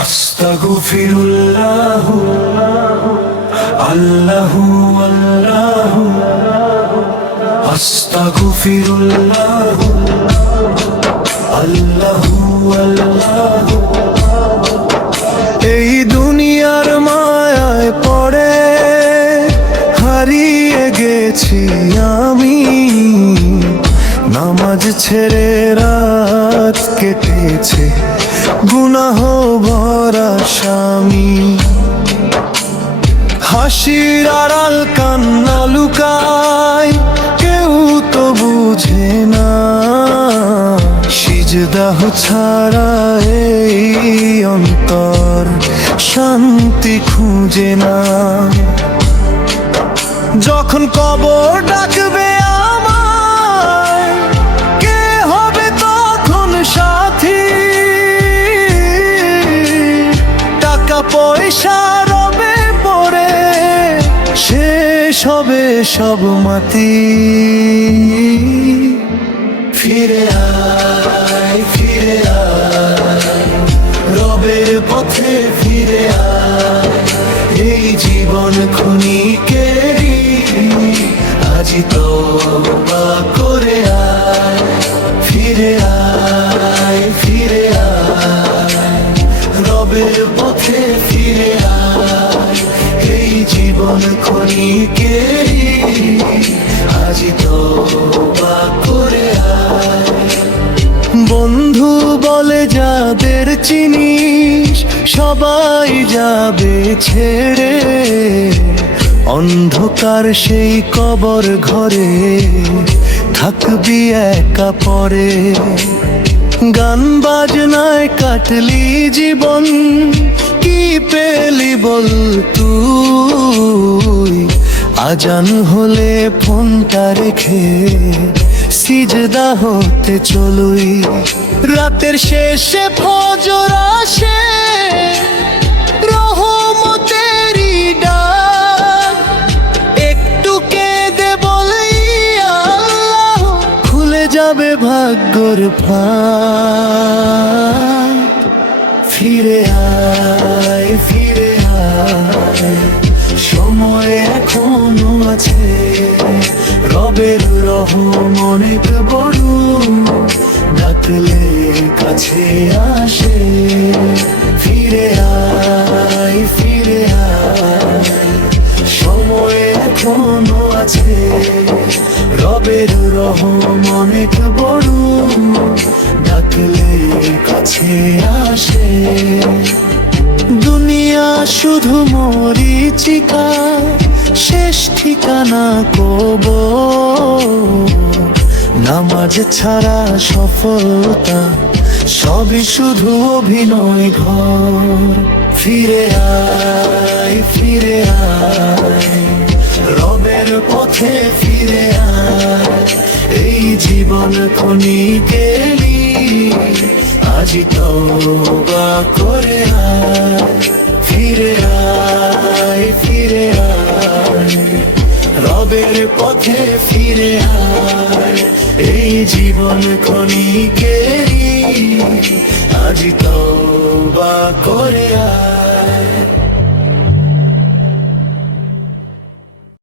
আস্তাগফিরুল্লাহ আল্লাহু আল্লাহ আস্তাগফিরুল্লাহ আল্লাহু আল্লাহ। এই দুনিয়ার মায়ায় পড়ে হারিয়ে গেছি আমি, নামাজ ছেড়ে রাত কেটেছে গুনাহ ভরা স্বামী। হাসির আড়াল কান্না লুকায়, কেউ তো বুঝে না, সিজদাহ ছাড়া এই অন্তর শান্তি খুঁজে না। যখন কবর ডাকবে আমায়, কে হবে তখন সাথী? টাকা পয়সা রবে পড়ে, শেষ হবে সব মাটি। ফিরে আয় ফিরে আয়, রবের পথে ফিরে আয়। এই জীবন ক্ষণিকেরই, আজি তওবা করে আয়। ফিরে আয় ফিরে আয়, রবের পথে ফিরে আয়। এই জীবন ক্ষণিকেরই, আজি তওবা করে আয়। বন্ধু বলে যাদের চিনিস, সবাই যাবে ছেড়ে। অন্ধকার সেই কবর ঘরে, থাকবি একা পরে। গান বাজনায় কাটলি জীবন, কি পেলি বল তুই? আজান হলে ফোনটা রেখে সিজদা হতে চলুই। রাতের শেষে ফজর আসে, রহমতেরই ডাক। একটু কেঁদে বলি আল্লাহ, খুলে যাবে ভাগ্যর ফাঁক। ফিরে আয় ফিরে আয়, সময় এখনো আছে। রবের রহম অনেক বড়, ডাকলে কাছে আসে। ফিরে আয় ফিরে আয়, সময় এখনো আছে। রবের রহম অনেক বড়, ডাকলে কাছে আসে। দুনিয়া শুধু মরীচিকা, শেষ ঠিকানা কবর। নামাজ ছাড়া সফলতা, সবই শুধু অভিনয় ঘর। ফিরে আয় ফিরে আয়, রবের পথে ফিরে আয়। এই জীবন ক্ষণিকেরই, আজি তওবা করে আয়। ফিরে আয় ফিরে আয়, রবের পথে ফিরে আয়। এই জীবন ক্ষণিকেরই, আজি তওবা করে আয়।